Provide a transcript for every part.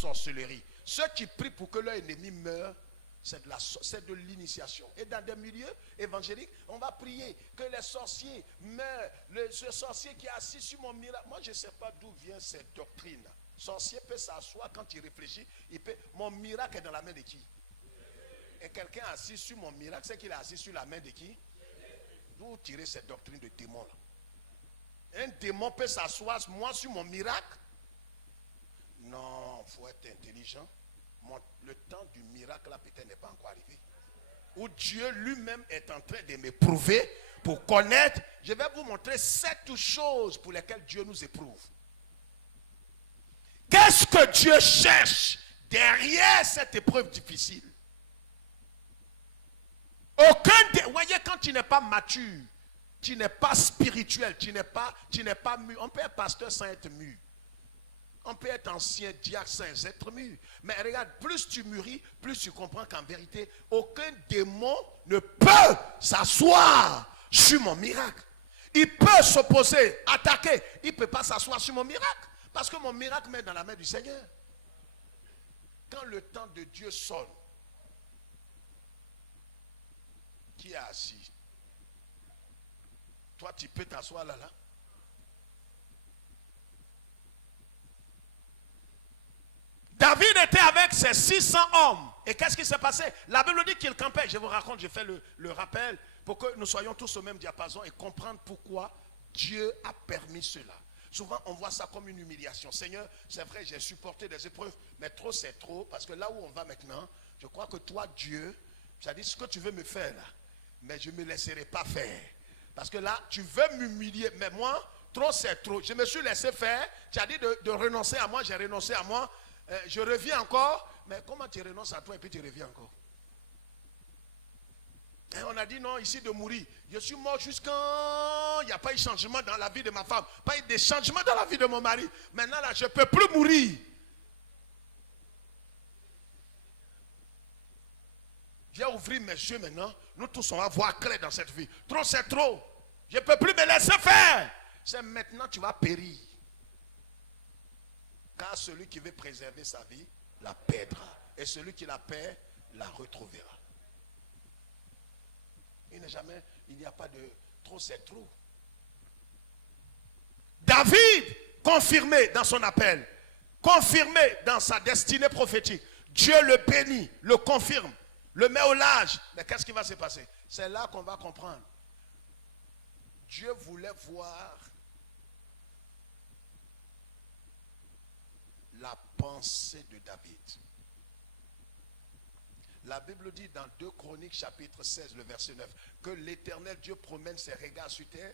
sorcellerie. Ceux qui prient pour que leur ennemi meure, c'est de l'initiation. Et dans des milieux évangéliques, on va prier que les sorciers meurent. Ce sorcier qui est assis sur mon miracle. Moi, je ne sais pas d'où vient cette doctrine. Sorcier peut s'asseoir quand il réfléchit. Mon miracle est dans la main de qui? Et quelqu'un assis sur mon miracle, c'est qu'il est assis sur la main de qui? D'où tirer cette doctrine de démon là? Un démon peut s'asseoir, moi, sur mon miracle? Non, il faut être intelligent. Le temps du miracle là peut-être n'est pas encore arrivé. Où Dieu lui-même est en train de m'éprouver pour connaître. Je vais vous montrer 7 choses pour lesquelles Dieu nous éprouve. Qu'est-ce que Dieu cherche derrière cette épreuve difficile? Vous voyez, quand tu n'es pas mature, tu n'es pas spirituel, tu n'es pas mûr. On peut être pasteur sans être mûr. On peut être ancien diacre sans être mûr. Mais regarde, plus tu mûris, plus tu comprends qu'en vérité, aucun démon ne peut s'asseoir sur mon miracle. Il peut s'opposer, attaquer. Il ne peut pas s'asseoir sur mon miracle. Parce que mon miracle met dans la main du Seigneur. Quand le temps de Dieu sonne, qui est assis? Toi, tu peux t'asseoir là. David était avec ses 600 hommes. Et qu'est-ce qui s'est passé? La Bible dit qu'il campait. Je vous raconte, je fais le rappel pour que nous soyons tous au même diapason et comprendre pourquoi Dieu a permis cela. Souvent, on voit ça comme une humiliation. Seigneur, c'est vrai, j'ai supporté des épreuves, mais trop, c'est trop. Parce que là où on va maintenant, je crois que toi, Dieu, c'est-à-dire ce que tu veux me faire là, mais je ne me laisserai pas faire. Parce que là, tu veux m'humilier, mais moi, trop, c'est trop. Je me suis laissé faire. Tu as dit de renoncer à moi, j'ai renoncé à moi. Je reviens encore, mais comment tu renonces à toi et puis tu reviens encore? Et on a dit non, ici de mourir. Je suis mort jusqu'à... Il n'y a pas eu de changement dans la vie de ma femme. Pas eu de changement dans la vie de mon mari. Maintenant là, je ne peux plus mourir. Viens ouvrir mes yeux maintenant. Nous tous, on va voir clair dans cette vie. Trop, c'est trop. Je ne peux plus me laisser faire. C'est maintenant tu vas périr. Car celui qui veut préserver sa vie, la perdra. Et celui qui la perd, la retrouvera. Il n'y a pas de trop, c'est trop. David, confirmé dans son appel, confirmé dans sa destinée prophétique, Dieu le bénit, le confirme, le met au large. Mais qu'est-ce qui va se passer? C'est là qu'on va comprendre. Dieu voulait voir la pensée de David. La Bible dit dans 2 Chroniques chapitre 16, le verset 9, que l'Éternel Dieu promène ses regards sur terre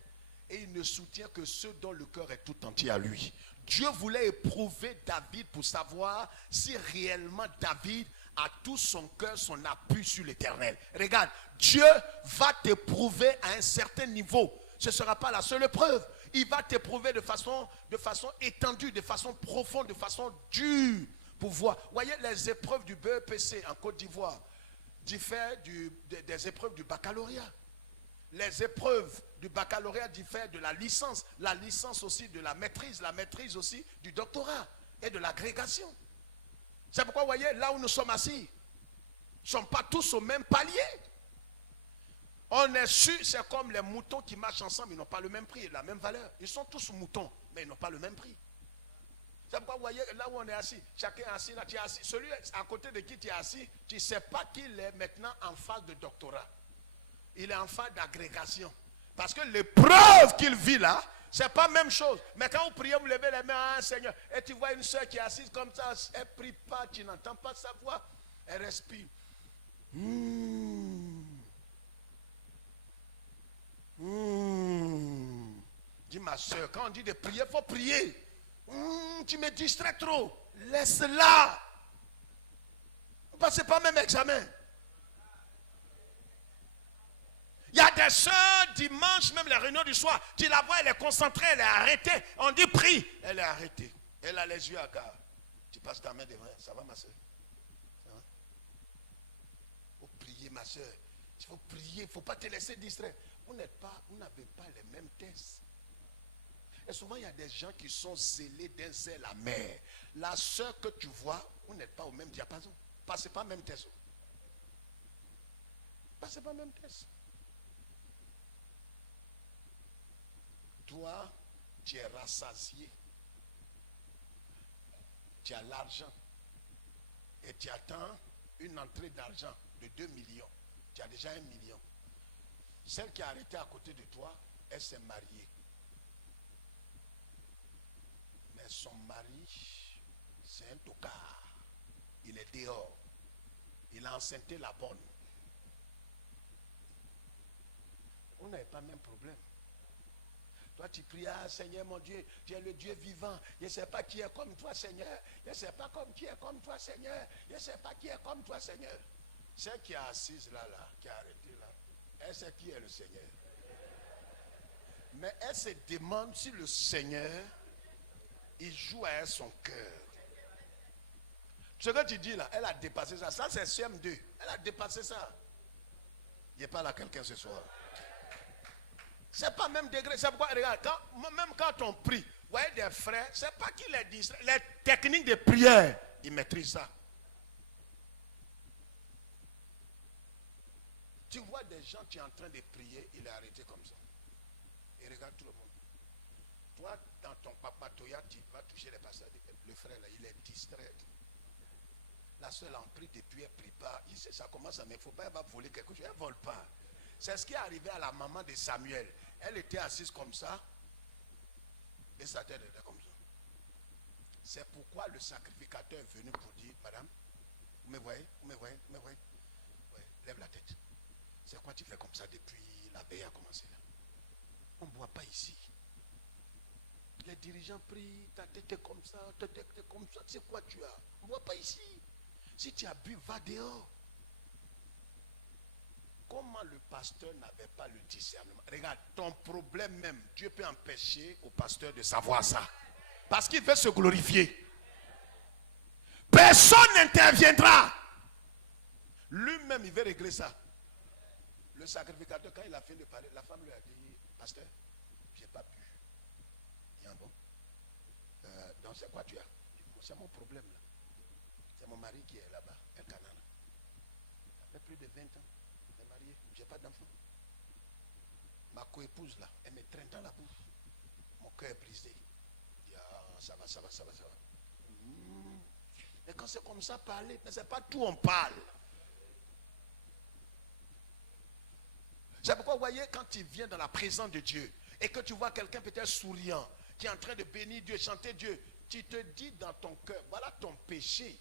et il ne soutient que ceux dont le cœur est tout entier à lui. Dieu voulait éprouver David pour savoir si réellement David a tout son cœur, son appui sur l'Éternel. Regarde, Dieu va t'éprouver à un certain niveau. Ce ne sera pas la seule épreuve. Il va t'éprouver de façon étendue, de façon profonde, de façon dure. Pour voir. Vous voyez, les épreuves du BEPC en Côte d'Ivoire diffèrent des épreuves du baccalauréat. Les épreuves du baccalauréat diffèrent de la licence aussi de la maîtrise aussi du doctorat et de l'agrégation. C'est pourquoi, vous voyez, là où nous sommes assis, nous ne sommes pas tous au même palier. On est sûr, c'est comme les moutons qui marchent ensemble, ils n'ont pas le même prix et la même valeur. Ils sont tous moutons, mais ils n'ont pas le même prix. C'est pourquoi vous voyez, là où on est assis, chacun est assis, là tu es assis. Celui à côté de qui tu es assis, tu ne sais pas qu'il est maintenant en phase de doctorat. Il est en phase d'agrégation. Parce que l'épreuve qu'il vit là, ce n'est pas la même chose. Mais quand vous priez, vous levez les mains, ah, Seigneur, et tu vois une soeur qui est assise comme ça, elle ne prie pas, tu n'entends pas sa voix, elle respire. Dis ma soeur, quand on dit de prier, il faut prier. Tu me distrais trop. Laisse-la. Vous ne passez pas même examen. Il y a des soeurs, dimanche, même les réunions du soir, tu la vois, elle est concentrée, elle est arrêtée. On dit prie. Elle est arrêtée. Elle a les yeux à gare. Tu passes ta main devant. Ça va, ma soeur? Ça va? Il faut prier, ma soeur. Il faut prier. Il ne faut pas te laisser distraire. Vous n'avez pas les mêmes tests. Et souvent, il y a des gens qui sont zélés d'un zèle amer. La sœur que tu vois, vous n'êtes pas au même diapason. Passez pas même test. Passez pas même test. Toi, tu es rassasié. Tu as l'argent. Et tu attends une entrée d'argent de 2 millions. Tu as déjà 1 million. Celle qui a arrêté à côté de toi, elle s'est mariée. Mais son mari, c'est un tocard. Il est dehors. Il a enceinté la bonne. On n'avait pas le même problème. Toi, tu pries, ah Seigneur mon Dieu, tu es le Dieu vivant. Je ne sais pas qui est comme toi, Seigneur. Je ne sais pas qui est comme toi, Seigneur. Je ne sais pas qui est comme toi, Seigneur. Celle qui est assise là, qui a arrêté là, elle sait qui est le Seigneur. Mais elle se demande si le Seigneur, il joue à elle son cœur. Ce que tu dis là, elle a dépassé ça. Ça, c'est CM2. Elle a dépassé ça. Il n'y a pas là quelqu'un ce soir. C'est pas même degré. C'est pourquoi, regarde, même quand on prie, vous voyez des frères, c'est pas qu'ils les disent. Les techniques de prière, ils maîtrisent ça. Tu vois des gens, tu es en train de prier, il est arrêté comme ça. Et regarde tout le monde. Toi, dans ton papatoya, tu vas toucher les passages. Le frère là, il est distrait. La seule en prie depuis, elle ne prie pas. Il sait, ça commence à, mais il ne faut pas, elle va voler quelque chose. Elle ne vole pas. C'est ce qui est arrivé à la maman de Samuel. Elle était assise comme ça. Et sa tête était comme ça. C'est pourquoi le sacrificateur est venu pour dire, madame, vous me voyez, vous me voyez, vous me voyez. Ouais, lève la tête. C'est quoi tu fais comme ça depuis la veille a commencé là? On ne boit pas ici. Les dirigeants prient, ta tête est comme ça, ta tête est comme ça. C'est quoi tu as? On ne boit pas ici. Si tu as bu, va dehors. Comment le pasteur n'avait pas le discernement? Regarde, ton problème même, Dieu peut empêcher au pasteur de savoir ça. Parce qu'il veut se glorifier. Personne n'interviendra. Lui-même, il veut régler ça. Le sacrificateur, quand il a fini de parler, la femme lui a dit, pasteur, je n'ai pas bu. Il y a un bon. Donc c'est quoi tu as? C'est mon problème là. C'est mon mari qui est là-bas, El Canada. Ça fait plus de 20 ans. Je suis marié, je n'ai pas d'enfant. Ma coépouse là, elle me traîne dans la boue. Mon cœur est brisé. Je dis, ah, ça va. Mais quand c'est comme ça, parler, mais c'est pas tout on parle. C'est pourquoi, vous voyez, quand tu viens dans la présence de Dieu et que tu vois quelqu'un peut-être souriant, qui est en train de bénir Dieu, chanter Dieu, tu te dis dans ton cœur, voilà ton péché.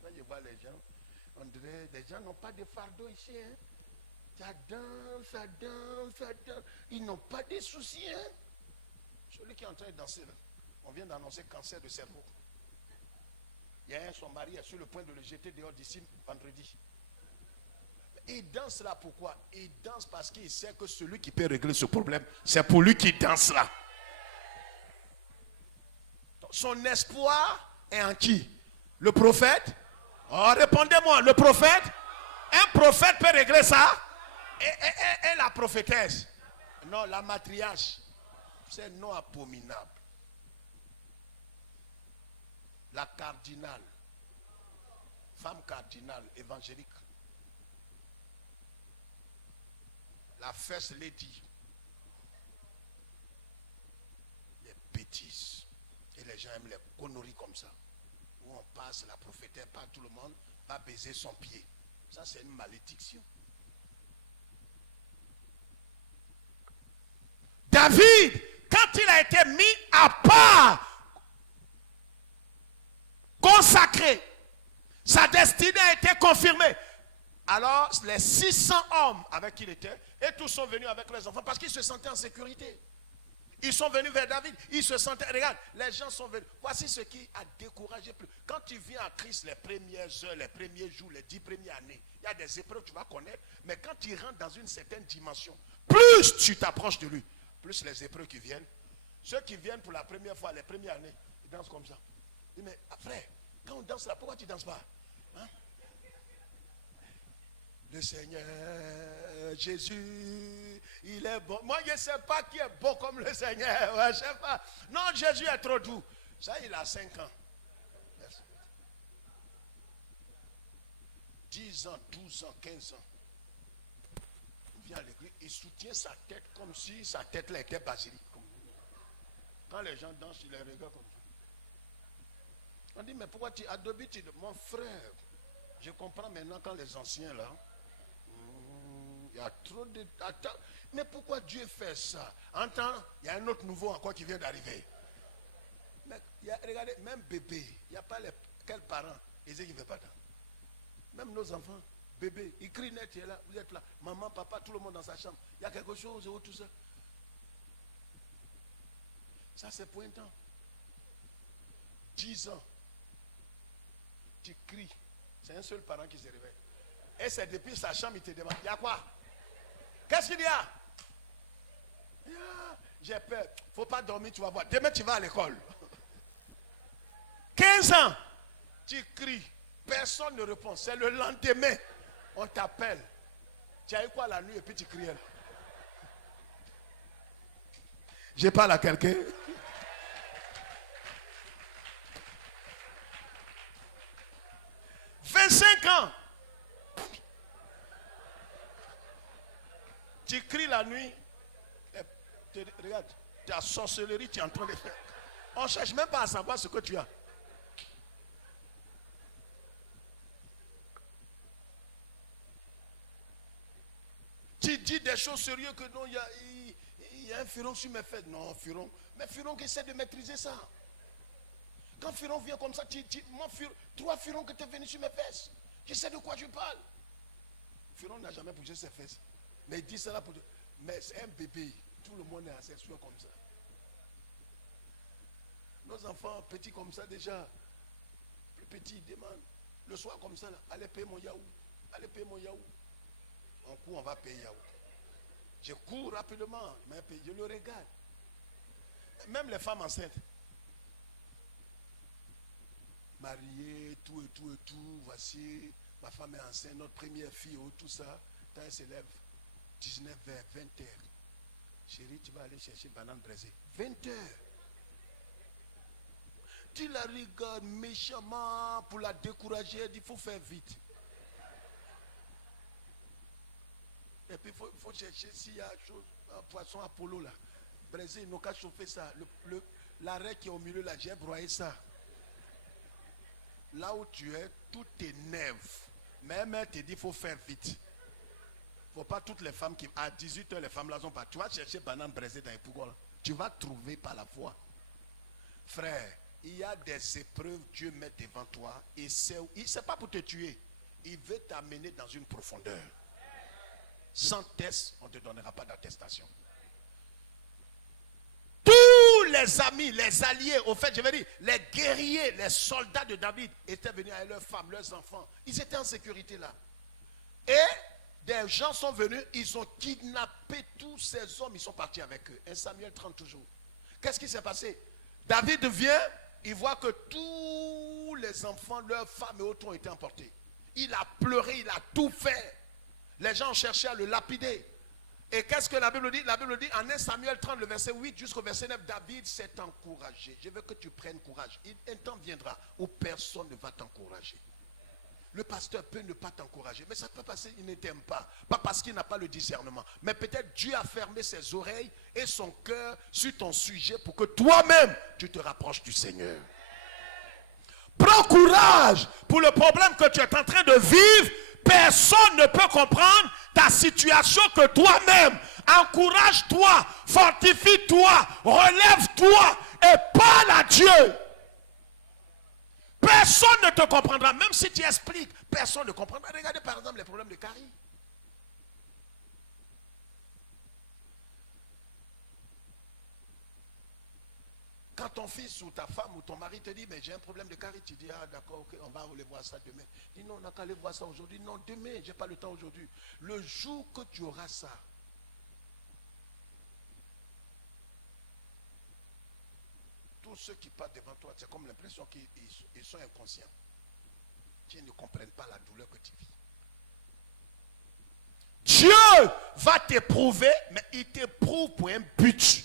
Quand je vois les gens, on dirait, les gens n'ont pas de fardeau ici. Hein? Ça danse. Ils n'ont pas de soucis. Hein? Celui qui est en train de danser, là, on vient d'annoncer cancer de cerveau. Il y a un, son mari est sur le point de le jeter dehors d'ici vendredi. Il danse là pourquoi? Il danse parce qu'il sait que celui qui peut régler ce problème, c'est pour lui qui danse là. Son espoir est en qui? Le prophète? Oh, répondez-moi, le prophète? Un prophète peut régler ça? Et la prophétesse? Non, la matriarche. C'est non abominable. La cardinale. Femme cardinale, évangélique. La first lady. Les bêtises. Et les gens aiment les conneries comme ça. Où on passe, la prophétesse, pas tout le monde va baiser son pied. Ça, c'est une malédiction. David, quand il a été mis à part, consacré, sa destinée a été confirmée. Alors, les 600 hommes avec qui il était, et tous sont venus avec leurs enfants parce qu'ils se sentaient en sécurité. Ils sont venus vers David, ils se sentaient, regarde, les gens sont venus. Voici ce qui a découragé plus. Quand tu viens à Christ les premières heures, les premiers jours, les 10 premières années, il y a des épreuves que tu vas connaître, mais quand tu rentres dans une certaine dimension, plus tu t'approches de lui, plus les épreuves qui viennent. Ceux qui viennent pour la première fois, les premières années, ils dansent comme ça. Ils disent, mais frère, quand on danse là, pourquoi tu ne danses pas? Hein? Le Seigneur Jésus, il est bon. Moi, je ne sais pas qui est bon comme le Seigneur. Ouais, je sais pas. Non, Jésus est trop doux. Ça, il a 5 ans. 10 ans, 12 ans, 15 ans. Il vient à l'église, il soutient sa tête comme si sa tête là était basilique. Quand les gens dansent, il les regarde comme ça. On dit, mais pourquoi tu as d'habitude? Mon frère, je comprends maintenant quand les anciens là, il y a trop de... Attends, mais pourquoi Dieu fait ça? Entends, il y a un autre nouveau encore qui vient d'arriver. Mais regardez, même bébé, il n'y a pas quels parents, ils disent qu'il ne veut pas. Même nos enfants, bébé, ils crient net, il est là, vous êtes là. Maman, papa, tout le monde dans sa chambre. Il y a quelque chose, tout ça. Ça, c'est pointant. 10 ans. Tu cries. C'est un seul parent qui se réveille. Et c'est depuis sa chambre, il te demande, il y a quoi? Qu'est-ce qu'il y a? J'ai peur. Il ne faut pas dormir, tu vas voir. Demain, tu vas à l'école. 15 ans. Tu cries. Personne ne répond. C'est le lendemain. On t'appelle. Tu as eu quoi la nuit et puis tu cries. Je parle à quelqu'un. « 25 ans. Tu cries la nuit. Regarde, ta sorcellerie, tu es en train de faire. On ne cherche même pas à savoir ce que tu as. Tu dis des choses sérieuses que non, il y a un furon sur mes fesses. Non, furon. Mais furon qui essaie de maîtriser ça. Quand furon vient comme ça, moi, trois furons que tu es venu sur mes fesses. Je sais de quoi je parle. Furon n'a jamais bougé ses fesses. Mais il dit cela pour dire. Mais c'est un bébé. Tout le monde est asexuel comme ça. Nos enfants, petits comme ça déjà, plus petits, demandent. Le soir comme ça, là, allez payer mon yaourt. Allez payer mon yaourt. En cours, on va payer yaourt. Je cours rapidement, mais je le regarde. Même les femmes enceintes. Mariée, tout et tout et tout. Voici, ma femme est enceinte, notre première fille, tout ça. Quand elle s'élève, 19h, 20h. Chérie, tu vas aller chercher banane braisée. 20h. Tu la regardes méchamment pour la décourager. Il faut faire vite. Et puis il faut chercher s'il y a un poisson Apollo là. Braisé, ils n'ont qu'à chauffer ça. L'arrêt qui est au milieu là, j'ai broyé ça. Là où tu es, tout t'énerve. Même elle te dit qu'il faut faire vite. Il ne faut pas toutes les femmes qui... À 18h, les femmes là sont pas. Tu vas chercher banane braisée dans les pougots. Tu vas trouver par la foi. Frère, il y a des épreuves que Dieu met devant toi. Et c'est pas pour te tuer. Il veut t'amener dans une profondeur. Sans test, on ne te donnera pas d'attestation. Tous les amis, les alliés, au fait, je veux dire, les guerriers, les soldats de David étaient venus avec leurs femmes, leurs enfants. Ils étaient en sécurité là. Et des gens sont venus, ils ont kidnappé tous ces hommes, ils sont partis avec eux. 1 Samuel 30 toujours. Qu'est-ce qui s'est passé? David vient, il voit que tous les enfants, leurs femmes et autres ont été emportés. Il a pleuré, il a tout fait. Les gens ont cherché à le lapider. Et qu'est-ce que la Bible dit? La Bible dit en 1 Samuel 30, le verset 8 jusqu'au verset 9, David s'est encouragé. Je veux que tu prennes courage. Un temps viendra où personne ne va t'encourager. Le pasteur peut ne pas t'encourager, mais ça peut passer, il ne t'aime pas. Pas parce qu'il n'a pas le discernement. Mais peut-être Dieu a fermé ses oreilles et son cœur sur ton sujet pour que toi-même, tu te rapproches du Seigneur. Prends courage pour le problème que tu es en train de vivre. Personne ne peut comprendre ta situation que toi-même. Encourage-toi, fortifie-toi, relève-toi et parle à Dieu. Personne ne te comprendra. Même si tu expliques, personne ne comprendra. Regardez par exemple les problèmes de Carrie. Quand ton fils ou ta femme ou ton mari te dit, mais j'ai un problème de carie, tu dis, ah d'accord, ok, on va aller voir ça demain. Il dit, non, on n'a qu'à aller voir ça aujourd'hui. Non, demain, je n'ai pas le temps aujourd'hui. Le jour que tu auras ça, tous ceux qui passent devant toi, c'est comme l'impression qu'ils sont inconscients. Qui ne comprennent pas la douleur que tu vis. Dieu va t'éprouver, mais il t'éprouve pour un but.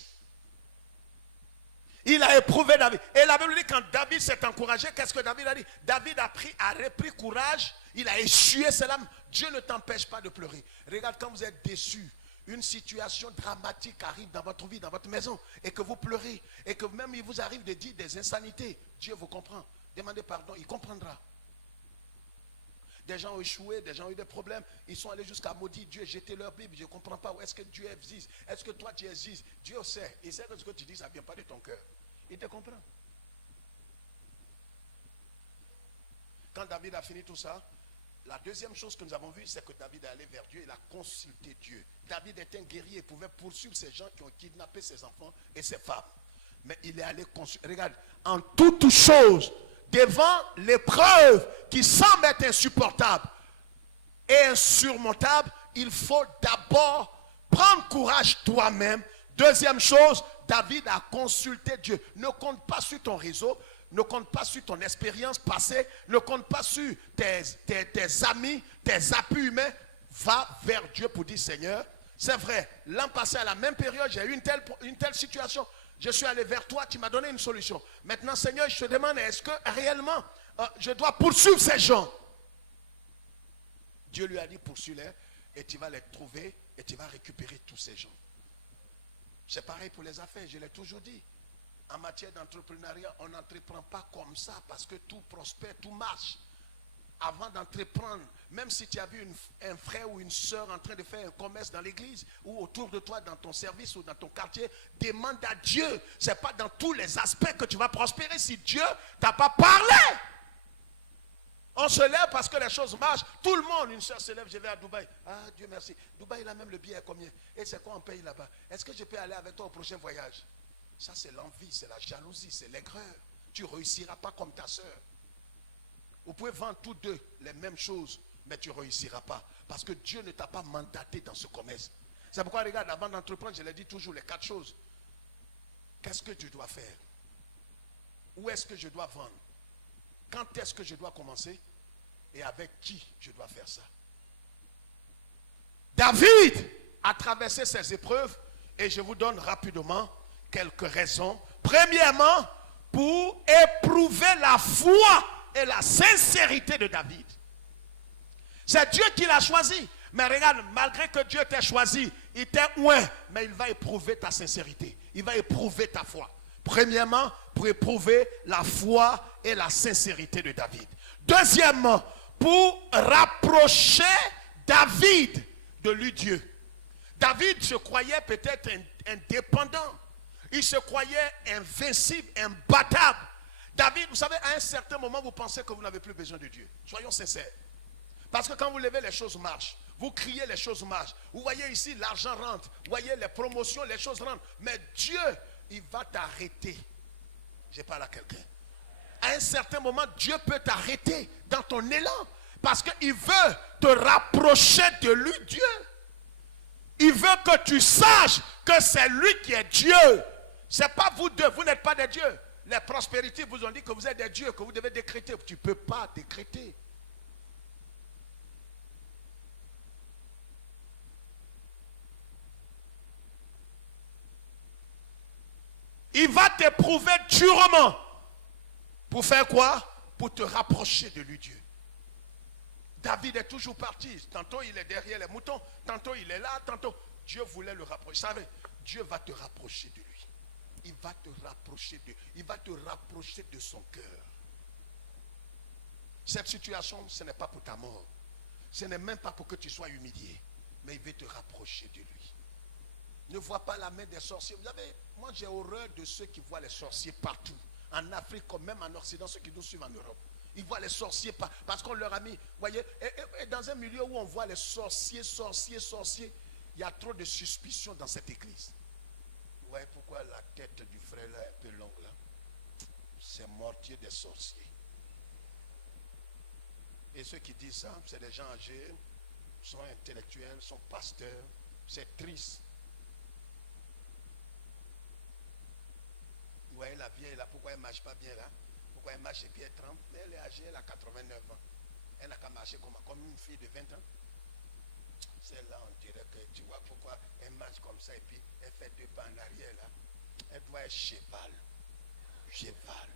Il a éprouvé David. Et la Bible dit quand David s'est encouragé, qu'est-ce que David a dit? David a repris courage, il a essuyé ses larmes. Dieu ne t'empêche pas de pleurer. Regarde, quand vous êtes déçu, une situation dramatique arrive dans votre vie, dans votre maison, et que vous pleurez, et que même il vous arrive de dire des insanités, Dieu vous comprend. Demandez pardon, il comprendra. Des gens ont échoué, des gens ont eu des problèmes, ils sont allés jusqu'à maudire Dieu, jeter leur Bible. Je ne comprends pas où est-ce que Dieu existe. Est-ce que toi tu existes? Dieu sait. Il sait que ce que tu dis, ça ne vient pas de ton cœur. Il te comprend. Quand David a fini tout ça, la deuxième chose que nous avons vue, c'est que David est allé vers Dieu, il a consulté Dieu. David était un guerrier, il pouvait poursuivre ces gens qui ont kidnappé ses enfants et ses femmes. Mais il est allé consulter. Regarde, en toute chose, devant l'épreuve qui semble être insupportable et insurmontable, il faut d'abord prendre courage toi-même. Deuxième chose, David a consulté Dieu. Ne compte pas sur ton réseau, ne compte pas sur ton expérience passée, ne compte pas sur tes amis, tes appuis humains. Va vers Dieu pour dire Seigneur, c'est vrai, l'an passé à la même période, j'ai eu une telle situation. Je suis allé vers toi, tu m'as donné une solution. Maintenant, Seigneur, je te demande, est-ce que réellement, je dois poursuivre ces gens? Dieu lui a dit, poursuis-les, et tu vas les trouver, et tu vas récupérer tous ces gens. C'est pareil pour les affaires, je l'ai toujours dit. En matière d'entrepreneuriat, on n'entreprend pas comme ça, parce que tout prospère, tout marche. Avant d'entreprendre, même si tu as vu un frère ou une soeur en train de faire un commerce dans l'église ou autour de toi, dans ton service ou dans ton quartier, demande à Dieu. Ce n'est pas dans tous les aspects que tu vas prospérer si Dieu ne t'a pas parlé. On se lève parce que les choses marchent. Tout le monde, une soeur se lève, je vais à Dubaï. Ah, Dieu merci. Dubaï, il a même le billet à combien? Et c'est quoi on paye là-bas? Est-ce que je peux aller avec toi au prochain voyage? Ça, c'est l'envie, c'est la jalousie, c'est l'aigreur. Tu ne réussiras pas comme ta soeur. Vous pouvez vendre tous deux les mêmes choses, mais tu ne réussiras pas. Parce que Dieu ne t'a pas mandaté dans ce commerce. C'est pourquoi, regarde, avant d'entreprendre, je l'ai dit toujours, les 4 choses. Qu'est-ce que tu dois faire? Où est-ce que je dois vendre? Quand est-ce que je dois commencer? Et avec qui je dois faire ça? David a traversé ces épreuves, et je vous donne rapidement quelques raisons. Premièrement, pour éprouver la foi et la sincérité de David. C'est Dieu qui l'a choisi. Mais regarde, malgré que Dieu t'ait choisi, il t'est oint, mais il va éprouver ta sincérité. Il va éprouver ta foi. Premièrement, pour éprouver la foi et la sincérité de David. Deuxièmement, pour rapprocher David de lui Dieu. David se croyait peut-être indépendant. Il se croyait invincible, imbattable. David, vous savez, à un certain moment, vous pensez que vous n'avez plus besoin de Dieu. Soyons sincères. Parce que quand vous levez, les choses marchent. Vous criez, les choses marchent. Vous voyez ici, l'argent rentre. Vous voyez les promotions, les choses rentrent. Mais Dieu, il va t'arrêter. Je parle à quelqu'un. À un certain moment, Dieu peut t'arrêter dans ton élan. Parce qu'il veut te rapprocher de lui, Dieu. Il veut que tu saches que c'est lui qui est Dieu. Ce n'est pas vous deux, vous n'êtes pas des dieux. Les prospérités vous ont dit que vous êtes des dieux, que vous devez décréter. Tu ne peux pas décréter. Il va t'éprouver durement. Pour faire quoi? Pour te rapprocher de lui, Dieu. David est toujours parti. Tantôt il est derrière les moutons, tantôt il est là, tantôt. Dieu voulait le rapprocher. Vous savez, Dieu va te rapprocher de lui. Il va te rapprocher de son cœur. Cette situation, ce n'est pas pour ta mort. Ce n'est même pas pour que tu sois humilié. Mais il veut te rapprocher de lui. Ne vois pas la main des sorciers. Vous savez, moi j'ai horreur de ceux qui voient les sorciers partout. En Afrique comme même en Occident, ceux qui nous suivent en Europe. Ils voient les sorciers parce qu'on leur a mis. Voyez, et dans un milieu où on voit les sorciers, il y a trop de suspicion dans cette église. Vous voyez pourquoi la tête du frère là est un peu longue là? C'est mortier des sorciers. Et ceux qui disent ça, c'est des gens âgés, sont intellectuels, sont pasteurs. C'est triste. Vous voyez la vieille là, pourquoi elle ne marche pas bien là? Pourquoi elle marche et puis elle trempe? Mais elle est âgée, elle a 89 ans. Elle n'a qu'à marcher comme une fille de 20 ans. Celle-là, on dirait que tu vois pourquoi elle marche comme ça et puis elle fait 2 pas en arrière là. Elle doit être cheval. Cheval.